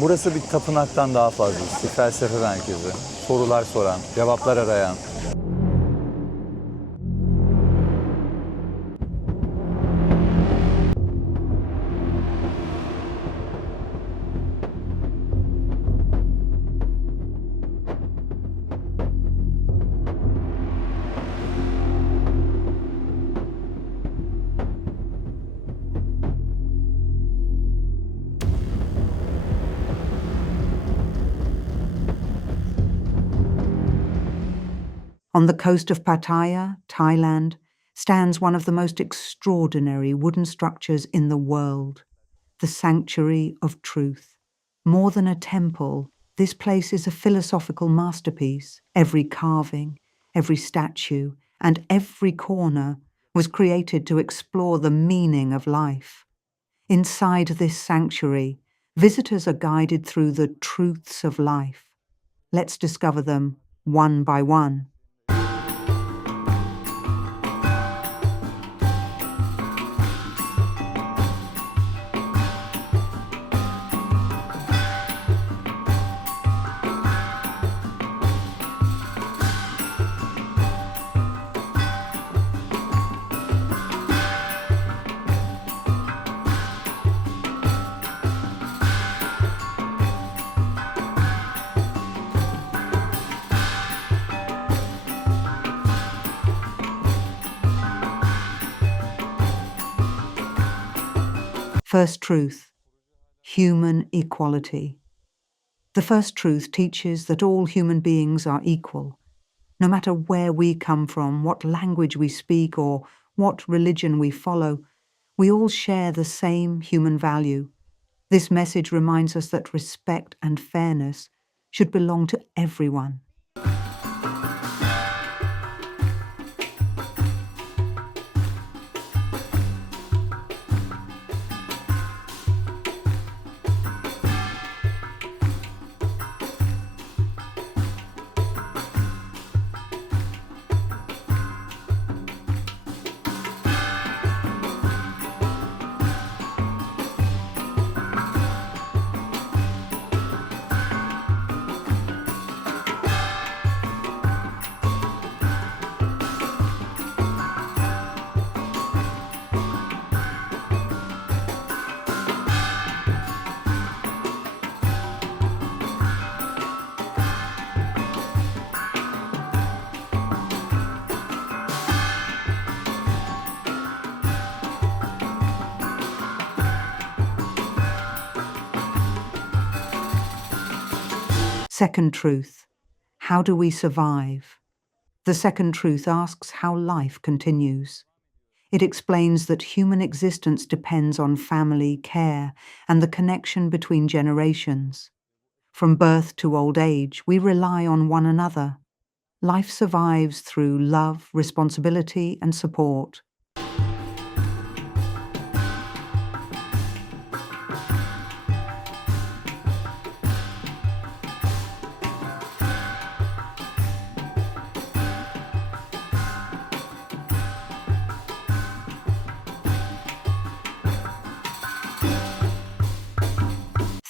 Burası bir tapınaktan daha fazlası. Bir felsefe merkezi. Sorular soran, cevaplar arayan. On the coast of Pattaya, Thailand, stands one of the most extraordinary wooden structures in the world, the Sanctuary of Truth. More than a temple, this place is a philosophical masterpiece. Every carving, every statue, and every corner was created to explore the meaning of life. Inside this sanctuary, visitors are guided through the truths of life. Let's discover them one by one. First truth, human equality. The first truth teaches that all human beings are equal. No matter where we come from, what language we speak, or what religion we follow, we all share the same human value. This message reminds us that respect and fairness should belong to everyone. Second truth, how do we survive? The second truth asks how life continues. It explains that human existence depends on family care and the connection between generations. From birth to old age, we rely on one another. Life survives through love, responsibility, and support.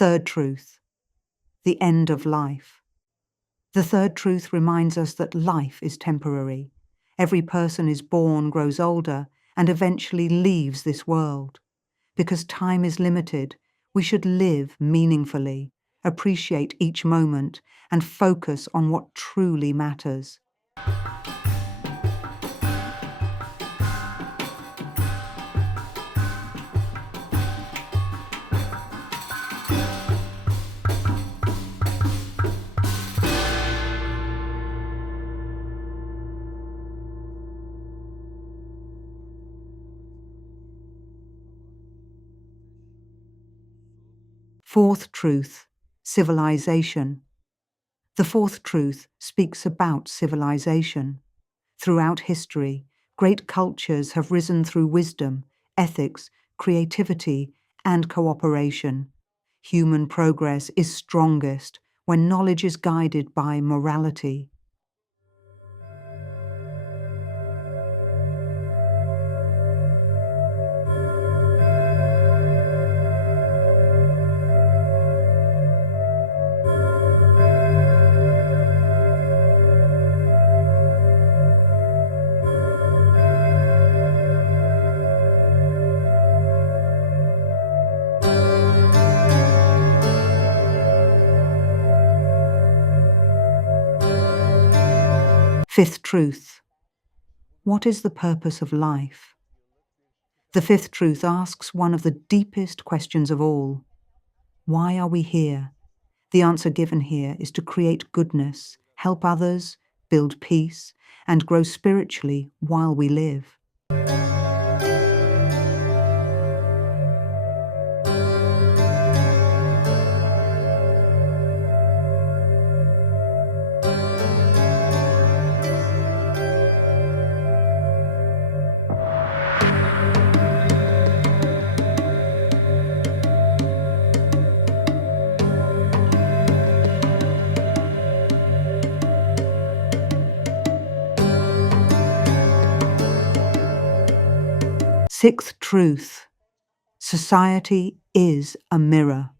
Third truth, the end of life. The third truth reminds us that life is temporary. Every person is born, grows older, and eventually leaves this world. Because time is limited, we should live meaningfully, appreciate each moment, and focus on what truly matters. Fourth truth, civilization. The fourth truth speaks about civilization. Throughout history, great cultures have risen through wisdom, ethics, creativity, and cooperation. Human progress is strongest when knowledge is guided by morality. Fifth truth. What is the purpose of life? The fifth truth asks one of the deepest questions of all. Why are we here? The answer given here is to create goodness, help others, build peace, and grow spiritually while we live. Sixth truth. Society is a mirror.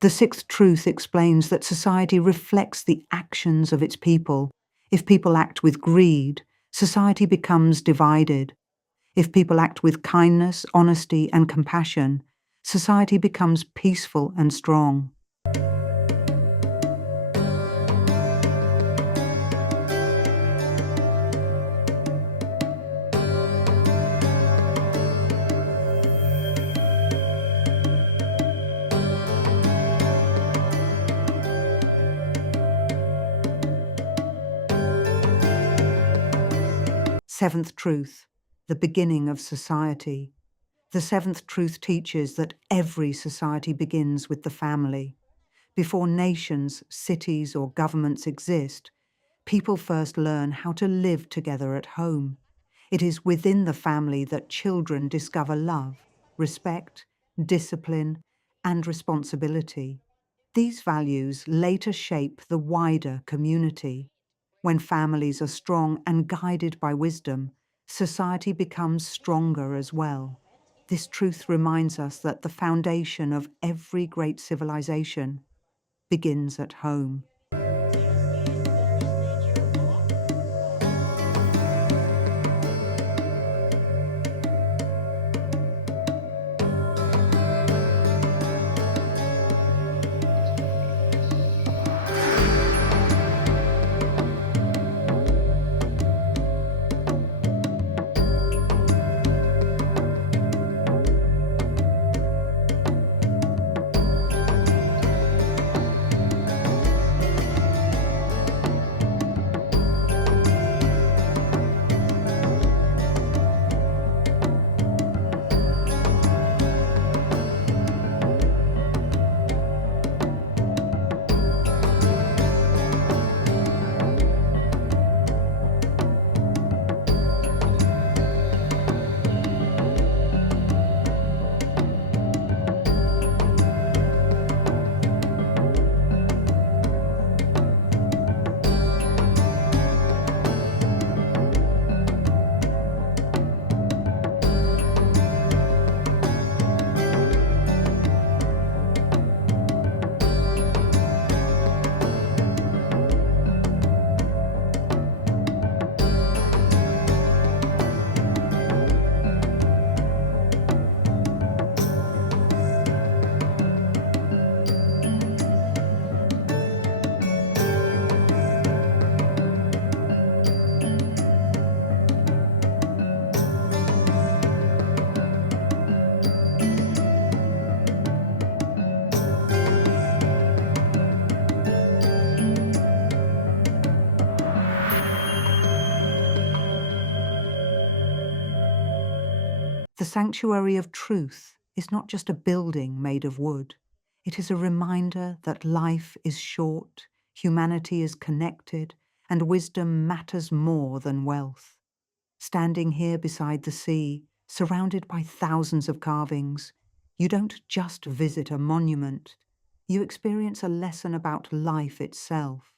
The sixth truth explains that society reflects the actions of its people. If people act with greed, society becomes divided. If people act with kindness, honesty, and compassion, society becomes peaceful and strong. Seventh truth, the beginning of society. The seventh truth teaches that every society begins with the family. Before nations, cities, or governments exist, people first learn how to live together at home. It is within the family that children discover love, respect, discipline, and responsibility. These values later shape the wider community. When families are strong and guided by wisdom, society becomes stronger as well. This truth reminds us that the foundation of every great civilization begins at home. The Sanctuary of Truth is not just a building made of wood. It is a reminder that life is short, humanity is connected, and wisdom matters more than wealth. Standing here beside the sea, surrounded by thousands of carvings, you don't just visit a monument, you experience a lesson about life itself.